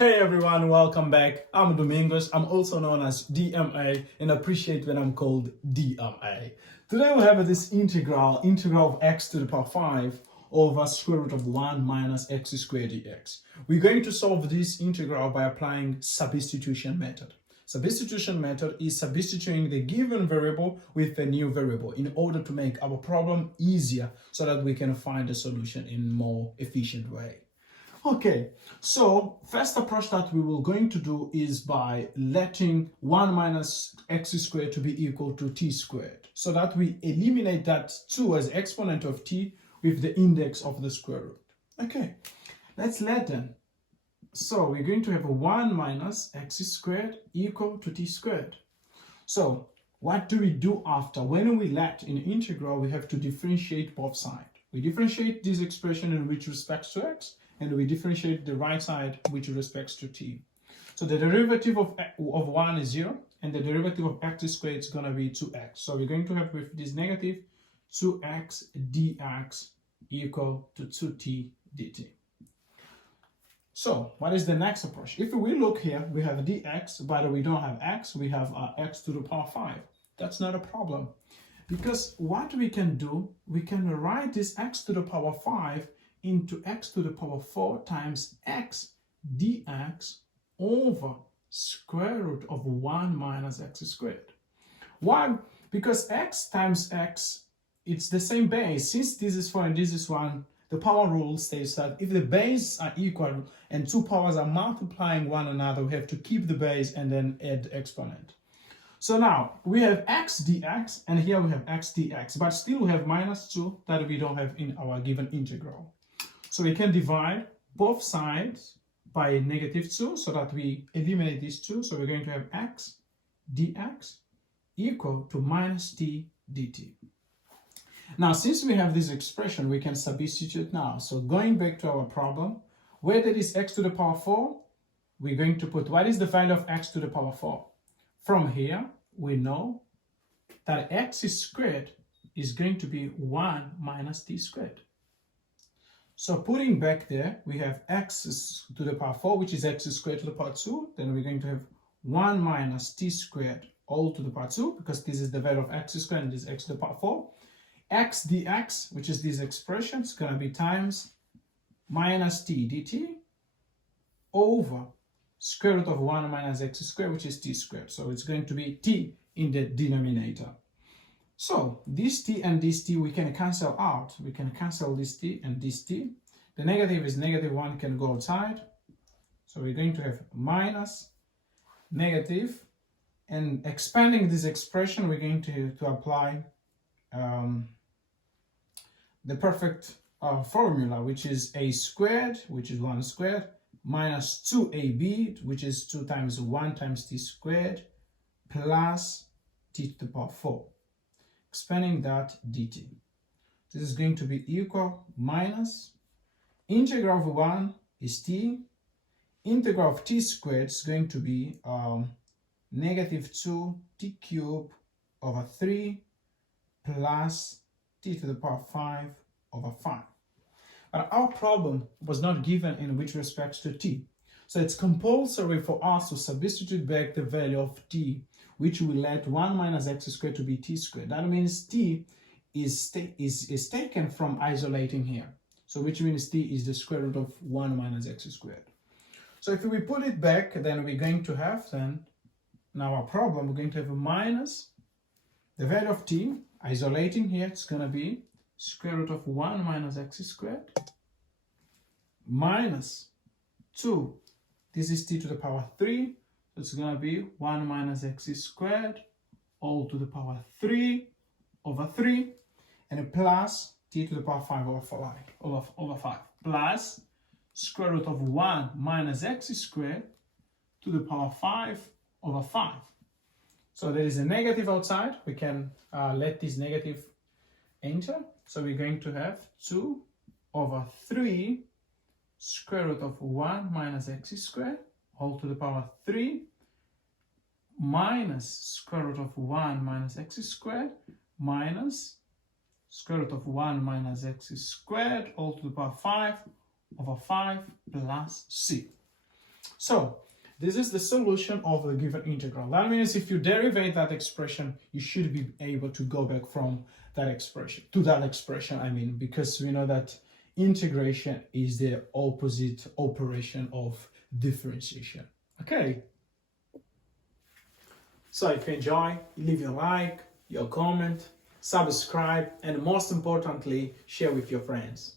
Hey everyone, welcome back. I'm Domingos. I'm also known as DMA and appreciate when I'm called DMA. Today we have this integral of x to the power 5 over square root of 1 minus x squared dx. We're going to solve this integral by applying substitution method. Substitution method is substituting the given variable with a new variable in order to make our problem easier so that we can find a solution in a more efficient way. Okay, so first approach that we will going to do is by letting 1 minus x squared to be equal to t squared, so that we eliminate that 2 as exponent of t with the index of the square root. Okay, let's let them. So we're going to have 1 minus x squared equal to t squared. So what do we do after? When we let in integral, we have to differentiate both sides. We differentiate this expression in which respects to x, and we differentiate the right side which respects to t. So the derivative of 1 is 0, and the derivative of x squared is going to be 2x. So we're going to have with this negative 2x dx equal to 2t dt. So what is the next approach? If we look here, we have dx, but we don't have x, we have x to the power 5. That's not a problem. Because what we can do, we can write this x to the power 5 into x to the power 4 times x dx over square root of 1 minus x squared. Why? Because x times x, it's the same base. Since this is 4 and this is 1, the power rule states that if the bases are equal and two powers are multiplying one another, we have to keep the base and then add the exponent. So now we have x dx, and here we have x dx, but still we have minus 2 that we don't have in our given integral. So we can divide both sides by negative 2 so that we eliminate these 2. So we're going to have x dx equal to minus t dt. Now, since we have this expression, we can substitute now. So going back to our problem, where there is x to the power 4, we're going to put, what is the value of x to the power 4? From here, we know that x squared is going to be 1 minus t squared. So putting back there, we have x to the power 4, which is x squared to the power 2. Then we're going to have 1 minus t squared all to the power 2, because this is the value of x squared and this is x to the power 4. X dx, which is this expression, is going to be times minus t dt over square root of 1 minus x squared, which is t squared. So it's going to be t in the denominator. So this t and this t we can cancel out. We can cancel this t and this t. The negative is negative 1 can go outside. So we're going to have minus negative, and expanding this expression, we're going to apply the perfect formula, which is a squared, which is 1 squared, minus 2ab, which is 2 times 1 times t squared, plus t to the power 4. Expanding that dt. This is going to be equal minus integral of 1 is t, integral of t squared is going to be negative 2 t cubed over 3 plus t to the power 5 over 5. But our problem was not given in which respects to t. So it's compulsory for us to substitute back the value of t, which will let 1 minus x squared to be t squared. That means t is taken from isolating here. So which means t is the square root of 1 minus x squared. So if we put it back, then we're going to have then, in our problem, we're going to have a minus the value of t, isolating here, it's going to be square root of 1 minus x squared minus 2. This is t to the power 3. So it's going to be 1 minus x squared all to the power 3 over 3, and plus t to the power 5 over 5 plus square root of 1 minus x squared to the power 5 over 5. So there is a negative outside. We can let this negative enter. So we're going to have 2 over 3 square root of 1 minus x squared all to the power 3 minus square root of 1 minus x squared minus square root of 1 minus x squared all to the power 5 over 5 plus c. So this is the solution of the given integral. That means if you derivate that expression, you should be able to go back from that expression to that expression, because we know that integration is the opposite operation of differentiation. Okay. So if you enjoy, leave your like, your comment, subscribe, and most importantly, share with your friends.